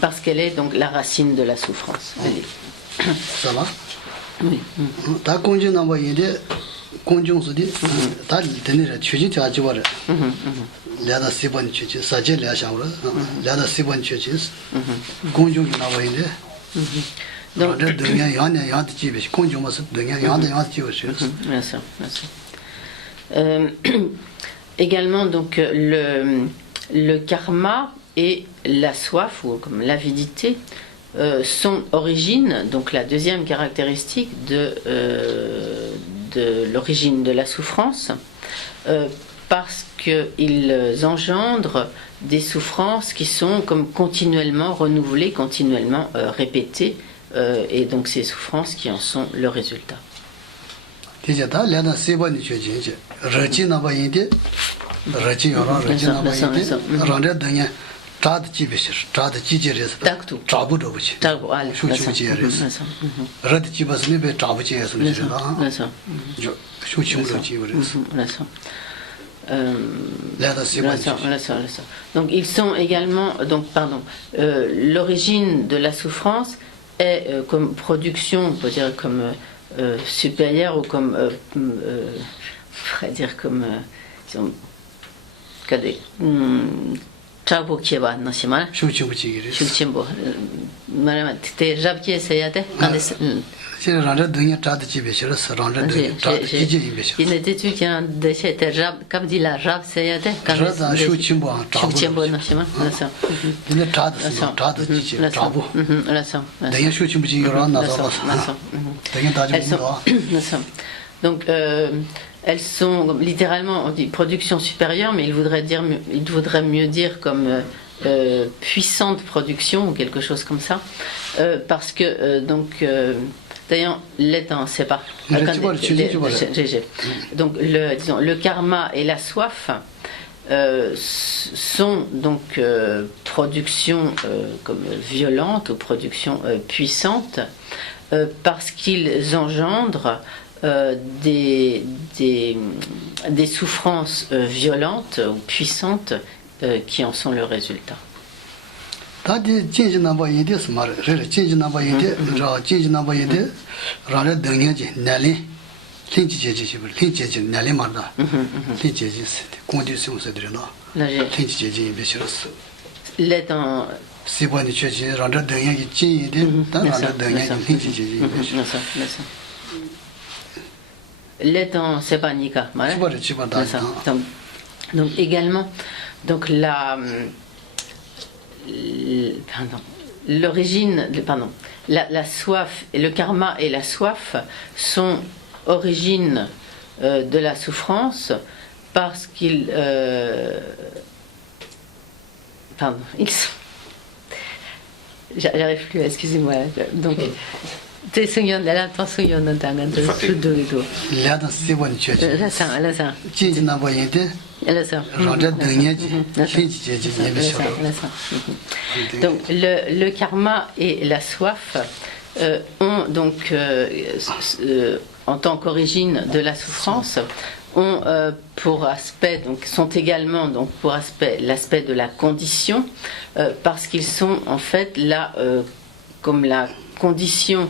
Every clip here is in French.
Parce qu'elle est donc la racine de la souffrance. Ça va? Oui. Également donc le karma et la soif ou comme l'avidité sont origine, donc la deuxième caractéristique de l'origine de la souffrance, parce qu'ils engendrent des souffrances qui sont comme continuellement renouvelées, continuellement répétées, et donc ces souffrances qui en sont le résultat. Donc ils sont également l'origine de la souffrance est comme production, on peut dire comme supérieure ou comme on pourrait dire comme disons Chabo kieba no shimara. Shuchimbo. Marama te rabkie sayate kandes. C'est rendre dunya trad chibe shira rendre dunya trad jiji be shira. Il était tu qui a déchet te rab comme dit la rab sayate kandes. Shuchimbo Shuchimbo no shimara. Ça. Il trad jiji trabo. Là ça. Dunya shuchimbo ji yora na ça. Dunya trad. Donc elles sont littéralement, on dit production supérieure, mais il voudrait mieux dire comme puissante production ou quelque chose comme ça, parce que d'ailleurs l'étant c'est pas. Donc le karma et la soif sont donc production comme violente ou production puissante, parce qu'ils engendrent des souffrances violentes ou puissantes qui en sont le résultat. L'étant c'est pas nika, donc également donc la soif et le karma et la soif sont origine de la souffrance parce qu'ils j'arrive plus, excusez-moi, donc te sunyon la ta sunyon na tangan de sudo do la da se bon church la sa ji na bo yede la sa rendre dunya ji ji donc le karma et la soif ont donc en tant qu'origine de la souffrance ont pour aspect donc sont également donc pour aspect l'aspect de la condition parce qu'ils sont en fait là comme la condition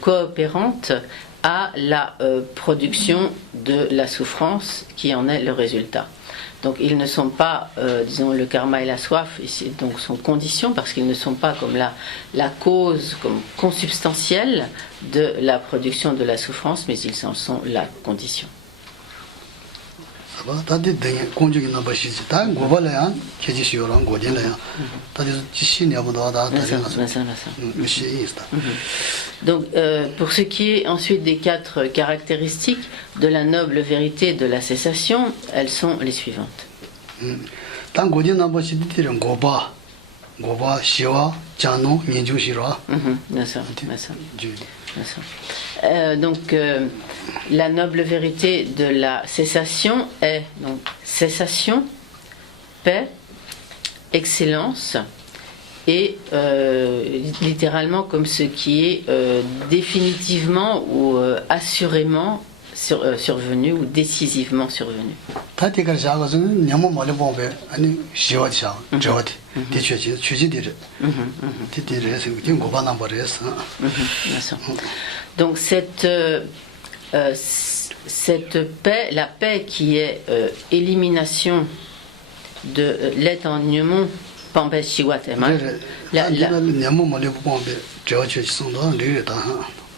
coopérante à la production de la souffrance qui en est le résultat. Donc ils ne sont pas, disons, le karma et la soif, ici, donc sont conditions parce qu'ils ne sont pas comme la cause, comme consubstantielle de la production de la souffrance, mais ils en sont la condition. Donc pour ce qui est ensuite des 4 caractéristiques de la noble vérité de la cessation, elles sont les suivantes. Donc la noble vérité de la cessation est donc cessation, paix, excellence et littéralement comme ce qui est définitivement ou assurément survenu ou décisivement survenu. Donc cette paix, la paix qui est élimination de l'étonnement Pambé Chiwate,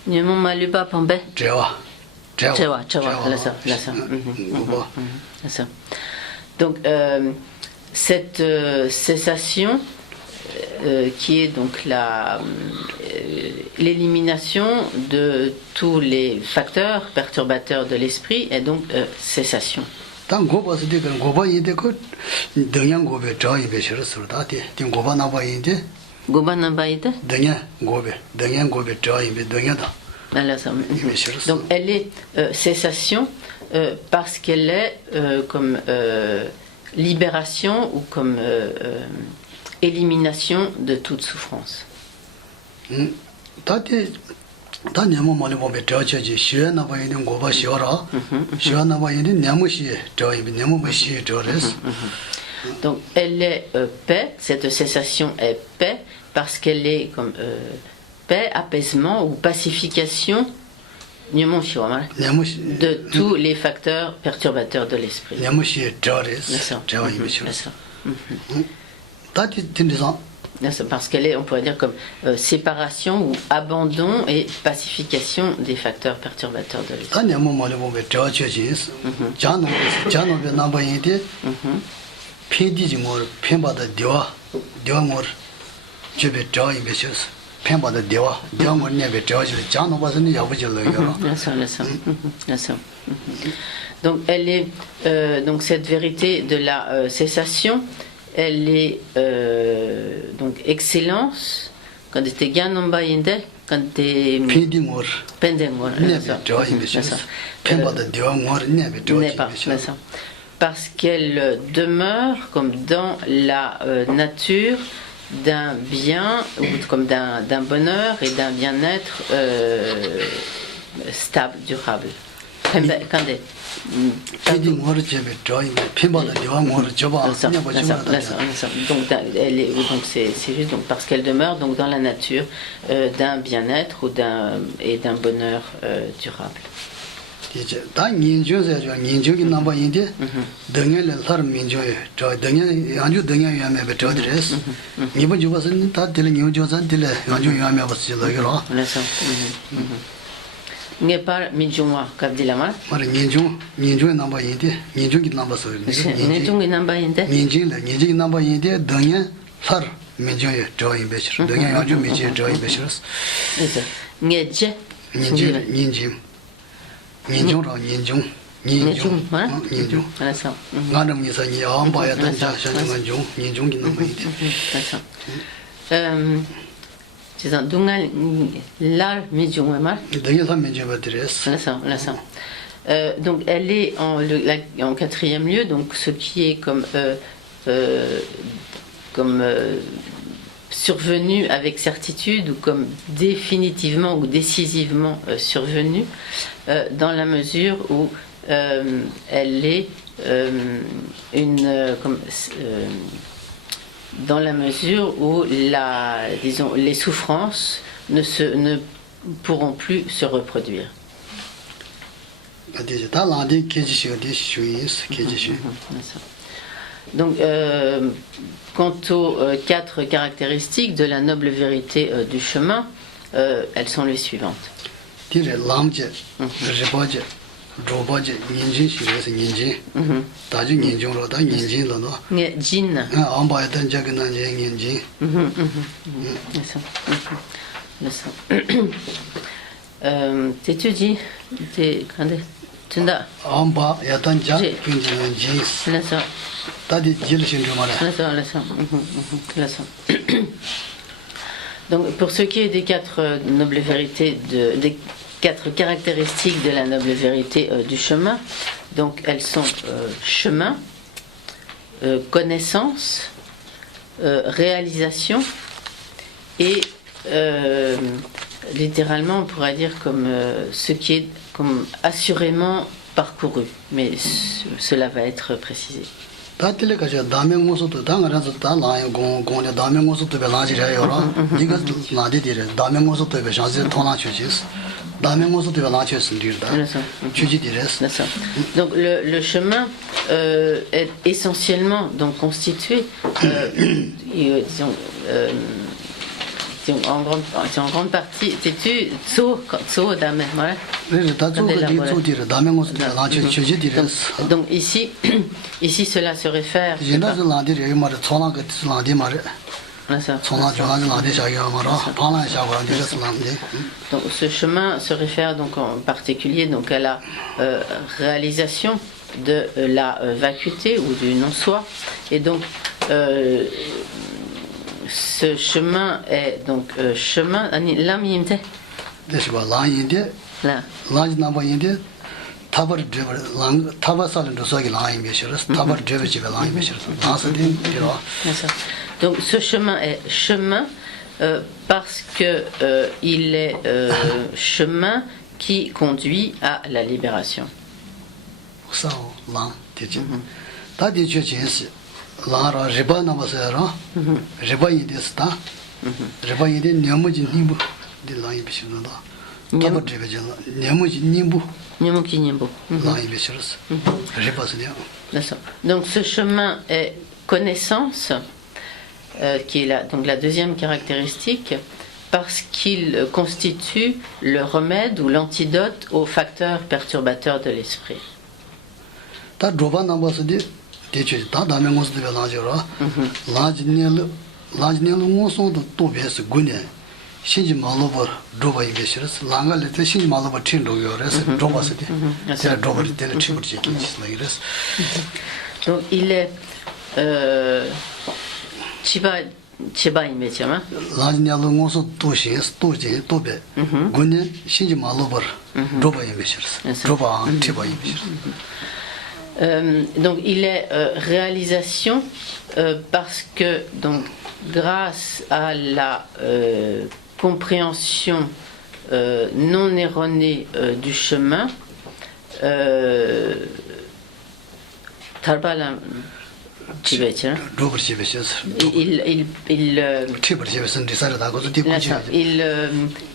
Nyemo Maluba Pambé. Donc cette cessation qui est donc l'élimination de tous les facteurs perturbateurs de l'esprit est donc cessation. Donc elle est cessation parce qu'elle est comme libération ou comme élimination de toute souffrance. Donc elle est paix, cette cessation est paix parce qu'elle est comme paix, apaisement ou pacification de tous les facteurs perturbateurs de l'esprit. Parce qu'elle est, on pourrait dire, comme séparation ou abandon et pacification des facteurs perturbateurs de l'esprit. Donc elle est donc cette vérité de la cessation, elle est donc excellence quand tu es ganomba yende quand tu es pendemor parce qu'elle demeure comme dans la nature d'un bien ou comme d'un bonheur et d'un bien-être stable, durable. Donc c'est juste donc parce qu'elle demeure donc dans la nature d'un bien-être ou d'un bonheur durable. N'est pas Minjungwa Kabdilama. Minjung number yinde, Minjung number so. Minjung number yinde. Minjung number yinde, Danya Far Minjung join Bishop. Danya Yaju Mijin join Bishops. Ngeje. Ninjim. Ninjung or Ninjung. Ninjung. That's all. Madam is a young by a Ninjung, Ninjung number yinde. C'est un dungal la Minjung. Donc elle est en quatrième lieu, donc ce qui est comme survenu avec certitude ou comme définitivement ou décisivement survenu dans la mesure où elle est dans la mesure où disons, les souffrances ne pourront plus se reproduire. Donc, quant aux 4 caractéristiques de la noble vérité du chemin, elles sont les suivantes. T'étudies donc pour ce qui est des 4 nobles vérités des 4 caractéristiques de la noble vérité du chemin, donc elles sont chemin, connaissance, réalisation et littéralement on pourrait dire comme ce qui est comme assurément parcouru, mais cela va être précisé. Donc le chemin est essentiellement donc constitué, disons, en grande partie, donc ici cela se réfère. Donc ce chemin se réfère donc en particulier donc à la réalisation de la vacuité ou du non-soi, et donc ce chemin est donc chemin donc ce chemin est chemin parce que il est chemin qui conduit à la libération. Donc ce chemin est connaissance, qui est donc la deuxième caractéristique, parce qu'il constitue le remède ou l'antidote aux facteurs perturbateurs de l'esprit. Donc il est chiba imechama. Donc il est réalisation parce que donc grâce à la compréhension non erronée du chemin,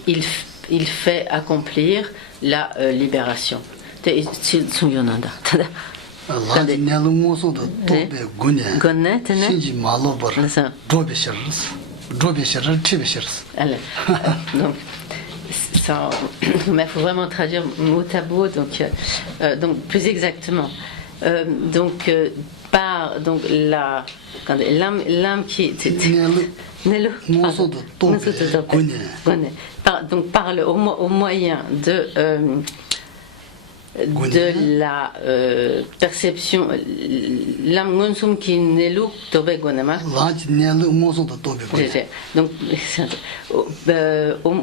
il fait accomplir la libération. Donc, ça, mais il faut vraiment traduire mot à mot, donc plus exactement. Par donc l'âme qui par au moyen de la perception, l'âme qui n'est donc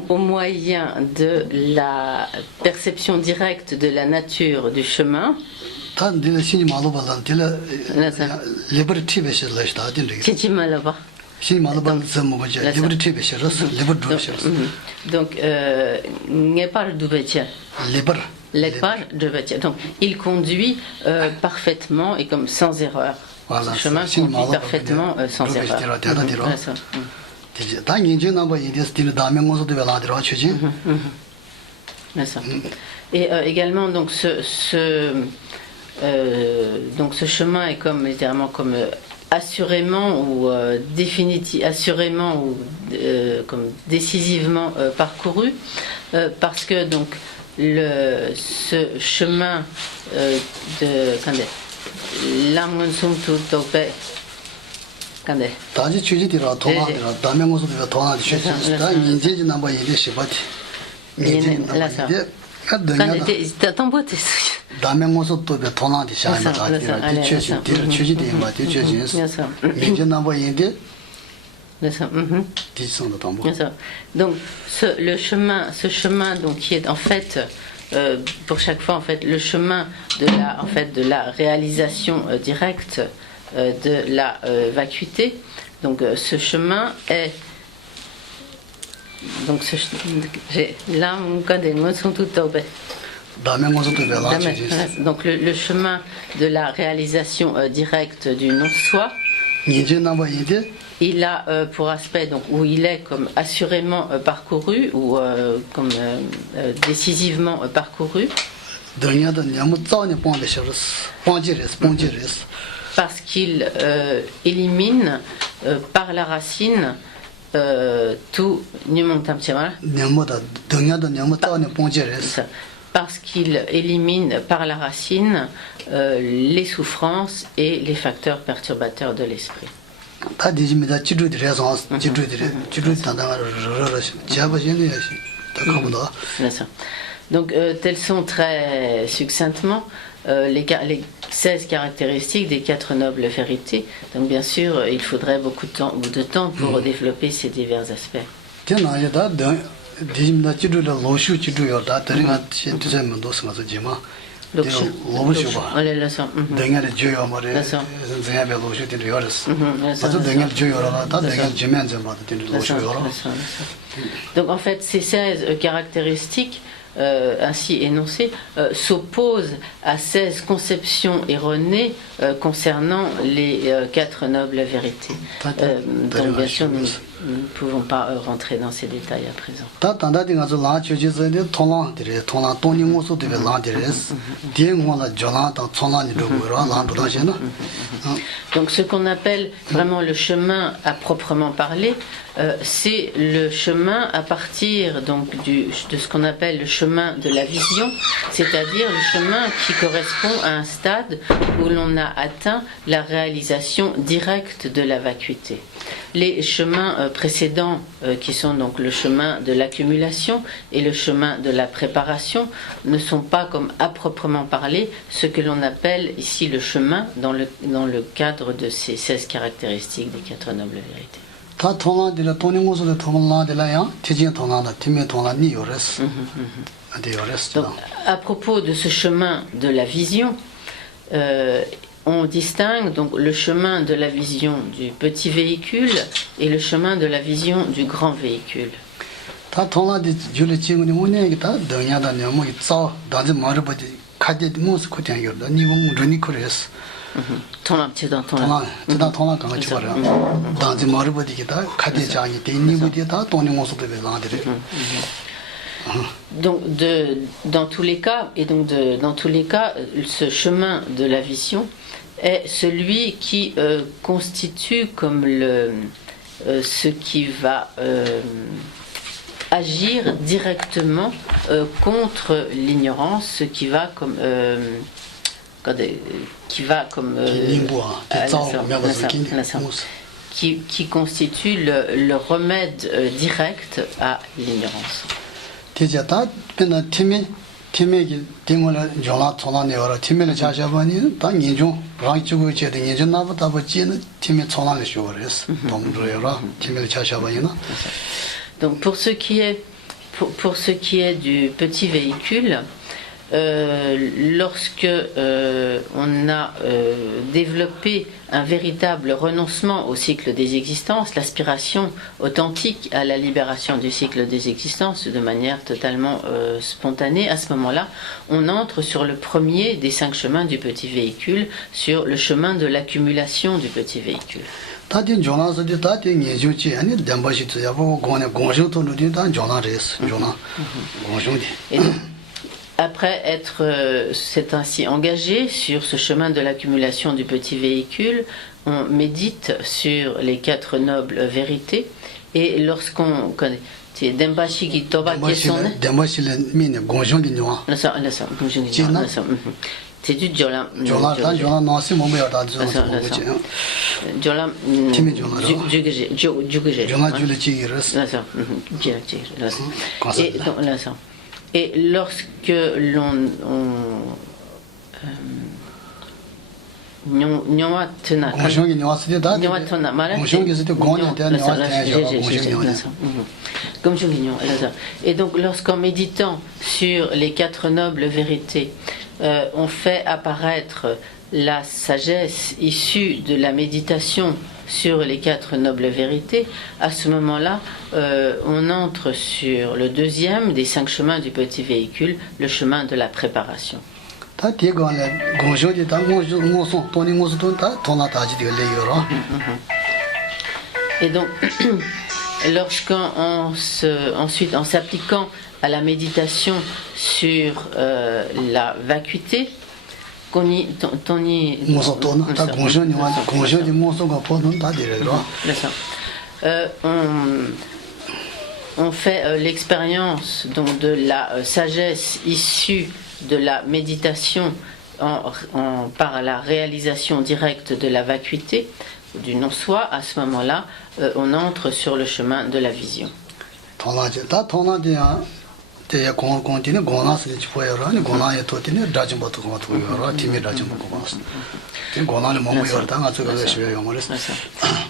au moyen de la perception directe de la nature du chemin. Donc donc il conduit parfaitement et comme sans erreur. Ce chemin conduit parfaitement sans erreur. Et également donc donc ce chemin est comme littéralement comme assurément ou assurément ou comme décisivement parcouru, parce que donc ce chemin de l'amonsum tout topé donc ce chemin donc qui est en fait pour chaque fois en fait le chemin de la réalisation directe de la vacuité. Donc ce chemin est donc là des mots sont tout tombés. Donc le chemin de la réalisation directe du non-soi, il a pour aspect donc, où il est comme assurément parcouru ou comme décisivement parcouru. Parce qu'il élimine par la racine tout parce qu'il élimine par la racine les souffrances et les facteurs perturbateurs de l'esprit. Donc, telles sont très succinctement les 16 caractéristiques des 4 nobles vérités. Donc, bien sûr, il faudrait beaucoup de temps pour développer ces divers aspects. Donc en fait, ces 16 caractéristiques ainsi énoncées s'opposent à 16 conceptions erronées concernant les 4 nobles vérités. Donc bien sûr, nous ne pouvons pas rentrer dans ces détails à présent. Donc ce qu'on appelle vraiment le chemin à proprement parler, c'est le chemin à partir donc de ce qu'on appelle le chemin de la vision, c'est-à-dire le chemin qui correspond à un stade où l'on a atteint la réalisation directe de la vacuité. Les chemins précédents, qui sont donc le chemin de l'accumulation et le chemin de la préparation, ne sont pas comme à proprement parler ce que l'on appelle ici le chemin dans le cadre de ces 16 caractéristiques des 4 nobles vérités. Donc, à propos de ce chemin de la vision, on distingue donc le chemin de la vision du petit véhicule et le chemin de la vision du grand véhicule. Donc dans tous les cas ce chemin de la vision est celui qui constitue comme ce qui va agir directement contre l'ignorance, ce qui va comme qui constitue le remède direct à l'ignorance. Donc pour ce qui est du petit véhicule, lorsque on a développé un véritable renoncement au cycle des existences, l'aspiration authentique à la libération du cycle des existences de manière totalement spontanée, à ce moment-là, on entre sur le premier des 5 chemins du petit véhicule, sur le chemin de l'accumulation du petit véhicule. Et donc, après s'être ainsi engagé sur ce chemin de l'accumulation du petit véhicule, on médite sur les 4 nobles vérités, et lorsqu'on connaît Dembashiki Toba Kesone, c'est du Jolam. Et lorsque l'on et donc lorsqu'en méditant sur les 4 nobles vérités, on fait apparaître la sagesse issue de la méditation sur les 4 nobles vérités, à ce moment-là, on entre sur le deuxième des 5 chemins du petit véhicule, le chemin de la préparation. Et donc, ensuite, en s'appliquant à la méditation sur la vacuité, on fait l'expérience donc de la sagesse issue de la méditation par la réalisation directe de la vacuité, du non-soi. À ce moment-là, on entre sur le chemin de la vision.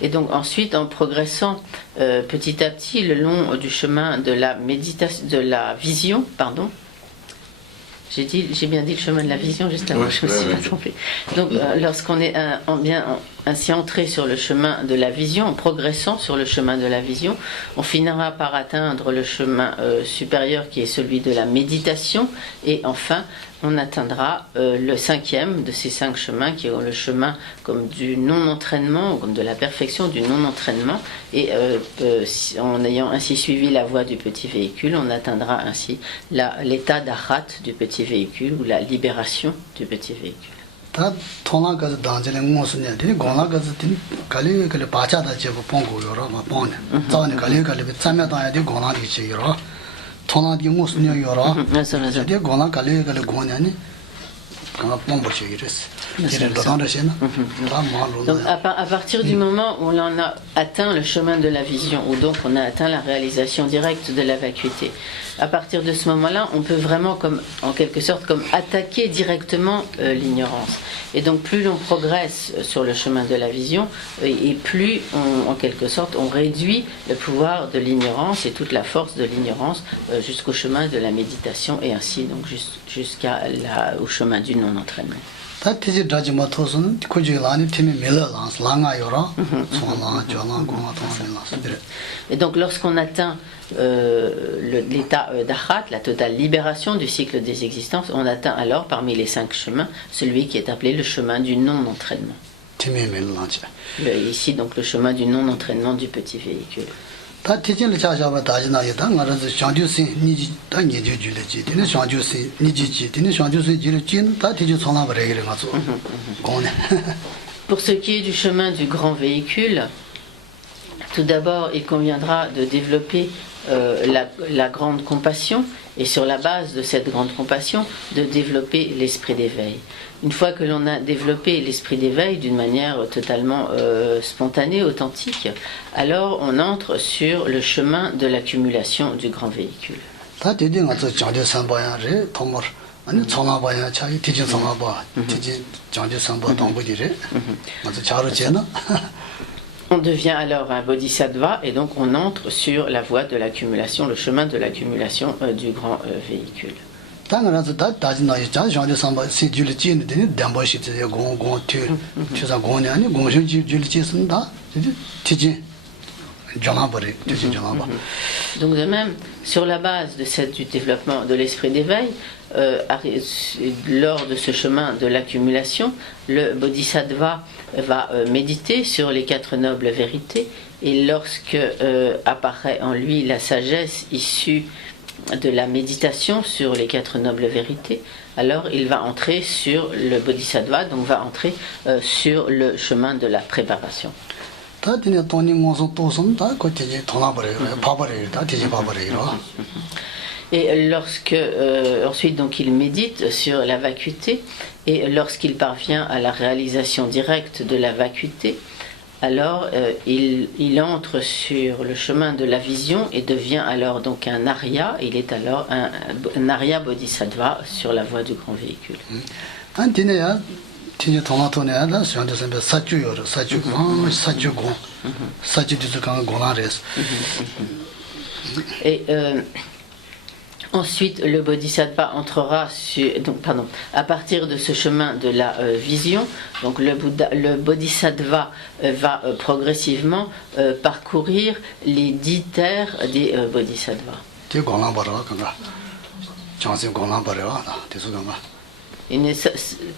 Et donc ensuite, en progressant petit à petit le long du chemin de la méditation, de la vision, pardon. J'ai bien dit le chemin de la vision juste avant, je me suis pas trompée. Donc lorsqu'on est ainsi entré sur le chemin de la vision, en progressant sur le chemin de la vision, on finira par atteindre le chemin supérieur qui est celui de la méditation, et enfin on atteindra le 5e de ces 5 chemins qui est le chemin comme du non-entraînement, comme de la perfection du non-entraînement, et en ayant ainsi suivi la voie du petit véhicule, on atteindra ainsi l'état d'arhat du petit véhicule, ou la libération du petit véhicule. Donc à partir du moment où on a atteint le chemin de la vision, ou donc on a atteint la réalisation directe de la vacuité, à partir de ce moment-là, on peut vraiment, en quelque sorte, attaquer directement l'ignorance. Et donc plus l'on progresse sur le chemin de la vision, et plus en quelque sorte on réduit le pouvoir de l'ignorance et toute la force de l'ignorance jusqu'au chemin de la méditation, et ainsi donc jusqu'au chemin du non-entraînement. Et donc lorsqu'on atteint l'état d'Arhat, la totale libération du cycle des existences, on atteint alors parmi les 5 chemins celui qui est appelé le chemin du non-entraînement. Ici donc le chemin du non-entraînement du petit véhicule. Pour ce qui est du chemin du grand véhicule, tout d'abord il conviendra de développer la grande compassion, et sur la base de cette grande compassion, de développer l'esprit d'éveil. Une fois que l'on a développé l'esprit d'éveil d'une manière totalement spontanée, authentique, alors on entre sur le chemin de l'accumulation du grand véhicule. On devient alors un bodhisattva, et donc on entre sur la voie de l'accumulation, le chemin de l'accumulation du grand véhicule. Donc de même, sur la base du développement de l'esprit d'éveil, lors de ce chemin de l'accumulation, le bodhisattva va méditer sur les 4 nobles vérités, et lorsque apparaît en lui la sagesse issue de la méditation sur les 4 nobles vérités, alors il va entrer sur le bodhisattva, donc va entrer sur le chemin de la préparation. Et lorsque ensuite donc il médite sur la vacuité, et lorsqu'il parvient à la réalisation directe de la vacuité, alors il entre sur le chemin de la vision et devient alors donc un arya. Il est alors un arya bodhisattva sur la voie du grand véhicule. Et Ensuite, le bodhisattva entrera à partir de ce chemin de la vision. Donc le bodhisattva va progressivement parcourir les 10 terres des bodhisattvas.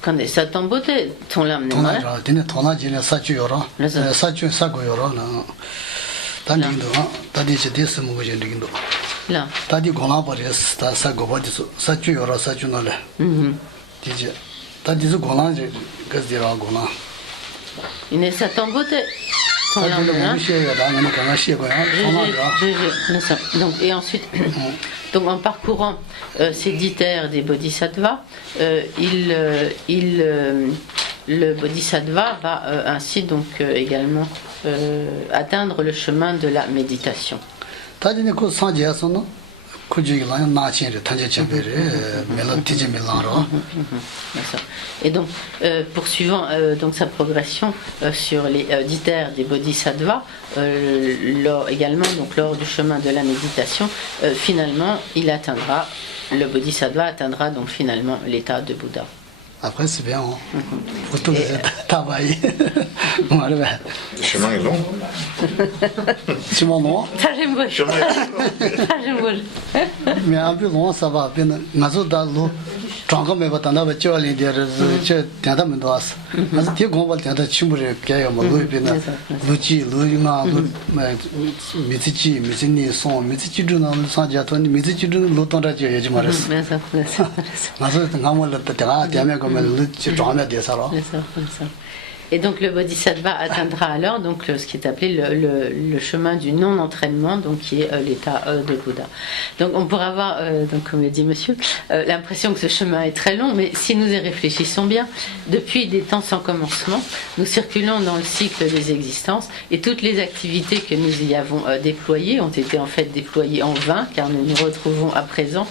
Quand ça tombe, ton lame n'est là. Tadi gona pare sa goba di sa chu yora sa chu nale. Dije. Tadi zu gona je gas dira gona. Ine sa tombote ton lame donc et ensuite donc en parcourant ces 10 terres des bodhisattvas, le bodhisattva va ainsi donc également atteindre le chemin de la méditation. Et donc, poursuivant donc sa progression sur les 10 terres des bodhisattvas, également donc lors du chemin de la méditation, finalement, le bodhisattva atteindra donc finalement l'état de Bouddha. Après, c'est bien, faut tout travailler. Le chemin est long. Chemin long. Mais un peu long, ça va. Et donc le bodhisattva atteindra alors donc ce qui est appelé le chemin du non-entraînement, donc qui est l'état de Bouddha. Donc on pourra avoir, donc comme l'a dit monsieur, l'impression que ce chemin est très long, mais si nous y réfléchissons bien, depuis des temps sans commencement, nous circulons dans le cycle des existences et toutes les activités que nous y avons déployées ont été en fait déployées en vain, car nous nous retrouvons à présent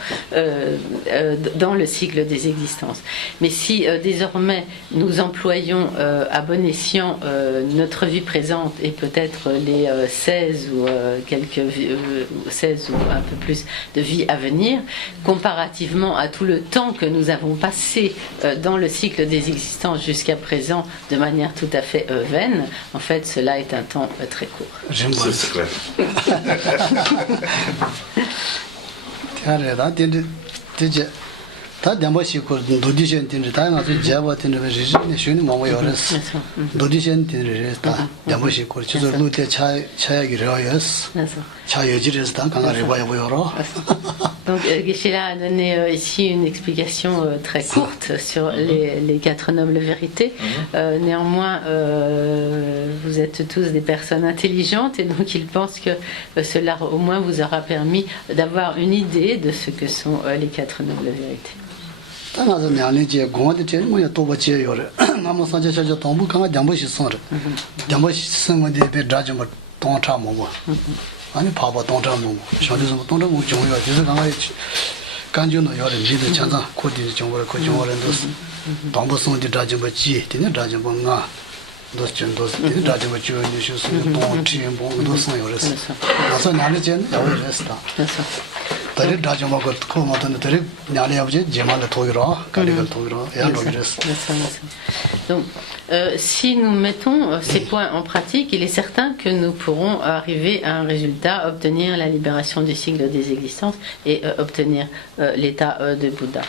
dans le cycle des existences. Mais si désormais nous employons à bon escient notre vie présente et peut-être les 16 ou 16 ou un peu plus de vie à venir, comparativement à tout le temps que nous avons passé dans le cycle des existences jusqu'à présent de manière tout à fait vaine, en fait cela est un temps très court. C'est clair. 다 담보시고 도디션 tinre 다 나서 제바 tinre 지진에 쉬는 뭐 요레스 도디션 tinre 다 담보시고 저도 루테 차야기로였어 차여지레스 다 강아래 봐야 보여로. Donc Geshe-la a donné ici une explication très courte sur les 4 nobles vérités. Néanmoins, vous êtes tous des personnes intelligentes et donc il pense que cela au moins vous aura permis d'avoir une idée de ce que sont les 4 nobles vérités. 나서 냐네지 고마데 뭐야 또버지 요래 나무 산자샤저 동부 강아 잠보시 선을 잠보시 선원데 배 자좀 동차 먹어 아니 봐봐 동차 먹어 저기서 동차 먹어 정말就是강아 간주노 요래 리드 찬자 코디 정보를 그 정보는도 동부 선원데 자좀 지 되는 자좀 뭔가 도스전도 자좀 주는 쇼스 동치 뭔도 선 요래서 나서 냐네지 야외랬다 다리 다시 먹고 그거는 다리 냐래 아버지 제만을 도기로 가리가 도기로 야 로기레스. Donc si nous mettons ces points en pratique, il est certain que nous pourrons arriver à un résultat, obtenir la libération du cycle des existences et obtenir l'état de Bouddha.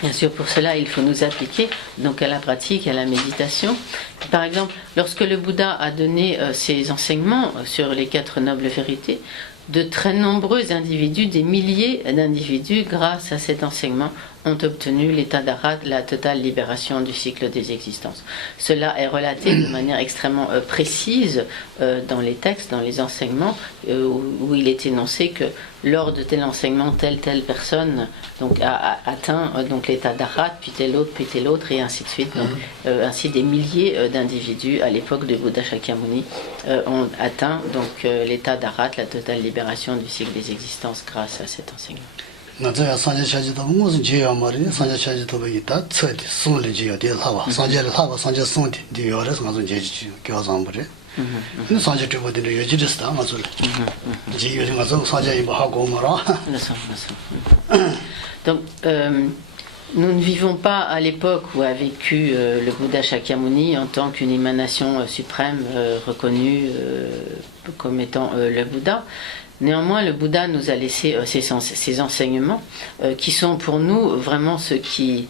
Bien sûr, pour cela, il faut nous appliquer donc à la pratique, à la méditation. Par exemple, lorsque le Bouddha a donné ses enseignements sur les 4 nobles vérités, de très nombreux individus, des milliers d'individus, grâce à cet enseignement, ont obtenu l'état d'Arhat, la totale libération du cycle des existences. Cela est relaté de manière extrêmement précise dans les textes, dans les enseignements, où il est énoncé que lors de tel enseignement, telle personne donc, a atteint donc, l'état d'Arhat, puis tel autre, et ainsi de suite. Donc, ainsi des milliers d'individus à l'époque de Bouddha Shakyamuni ont atteint donc, l'état d'Arhat, la totale libération du cycle des existences grâce à cet enseignement. 나저 산자샤지도 무슨 제야 말이야 산자샤지도 있다 처디 손을 지어 대하와 산자를 하고 산자 손디 디어서 가서 제지 교장 버려 이 산제 되거든요. 여지르스다 맞죠? 지금 가서 산제 이거 하고 말아. Donc, nous ne vivons pas à l'époque où a vécu le Bouddha Shakyamuni en tant qu'une émanation suprême reconnue comme étant le Bouddha. Néanmoins, le Bouddha nous a laissé ses enseignements qui sont pour nous vraiment ce qui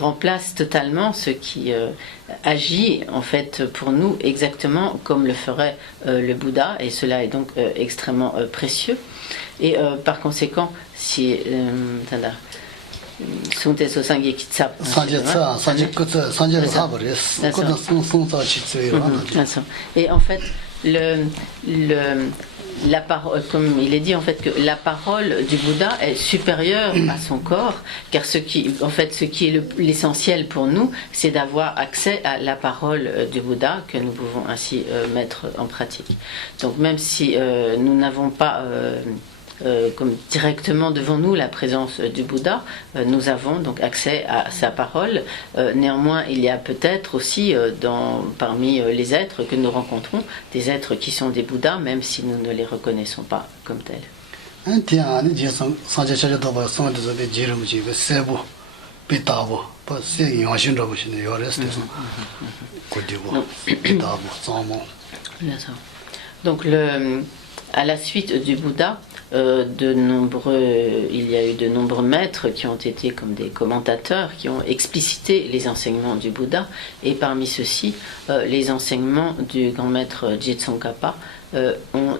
remplace totalement, ce qui agit en fait pour nous exactement comme le ferait le Bouddha, et cela est donc extrêmement précieux. Et par conséquent, si et en fait, la parole, comme il est dit en fait que la parole du Bouddha est supérieure à son corps, car ce qui est l'essentiel pour nous, c'est d'avoir accès à la parole du Bouddha que nous pouvons ainsi mettre en pratique. Donc même si nous n'avons pas comme directement devant nous la présence du Bouddha, nous avons donc accès à sa parole. Néanmoins, il y a peut-être aussi parmi les êtres que nous rencontrons des êtres qui sont des Bouddhas, même si nous ne les reconnaissons pas comme tels. Donc à la suite du Bouddha, il y a eu de nombreux maîtres qui ont été comme des commentateurs, qui ont explicité les enseignements du Bouddha, et parmi ceux-ci, les enseignements du grand maître Jitsongkhapa ont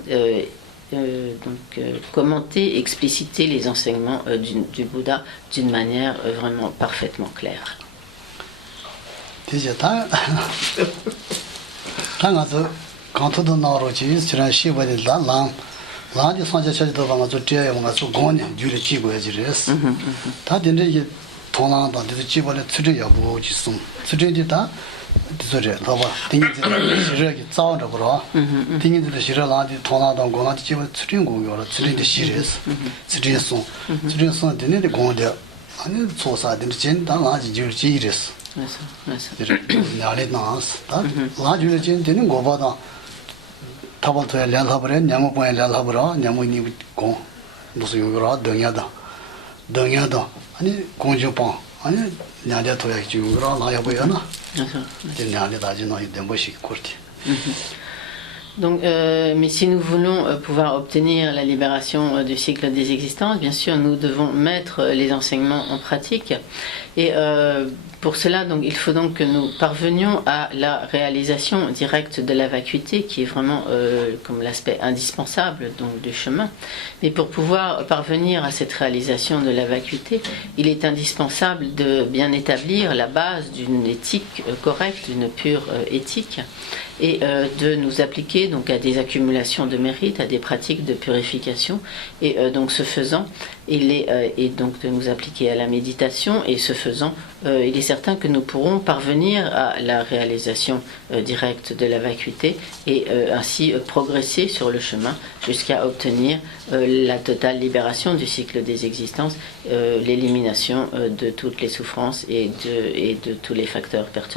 commenté, explicité les enseignements du Bouddha d'une manière vraiment parfaitement claire. 라디 산자차도 방아서 떼야 뭔가서 고냐 줄이 찍고 해지레스 다 된데 통나다 되게 찍어내 트리 여부 지송 트리디다 저래 봐봐 띵이들 시력이 싸우는 거로 띵이들 시력 라디 통나다 고나 찍어 트리 고요라 트리디 시레스 트리송 되는데 고데 아니 소사들 진다 라지 줄이 지레스 맞아 나래 나스 다 라줄이 진 되는 거보다 타발토에 련하버려 냐모보에 련하버려 냐모니 고 무슨 요거라 등야다 아니 공주방 아니 냐대토야 지우라 나야보야나 이제 냐대다지 너희 덴보시 코르티. Donc, mais si nous voulons pouvoir obtenir la libération du cycle des existences, bien sûr, nous devons mettre les enseignements en pratique. Et pour cela, donc, il faut donc que nous parvenions à la réalisation directe de la vacuité, qui est vraiment comme l'aspect indispensable donc, du chemin. Mais pour pouvoir parvenir à cette réalisation de la vacuité, il est indispensable de bien établir la base d'une éthique correcte, d'une pure éthique, et de nous appliquer donc à des accumulations de mérites, à des pratiques de purification, et donc ce faisant, et donc de nous appliquer à la méditation, et ce faisant, il est certain que nous pourrons parvenir à la réalisation directe de la vacuité et ainsi progresser sur le chemin jusqu'à obtenir la totale libération du cycle des existences, l'élimination de toutes les souffrances et de tous les facteurs perturbants.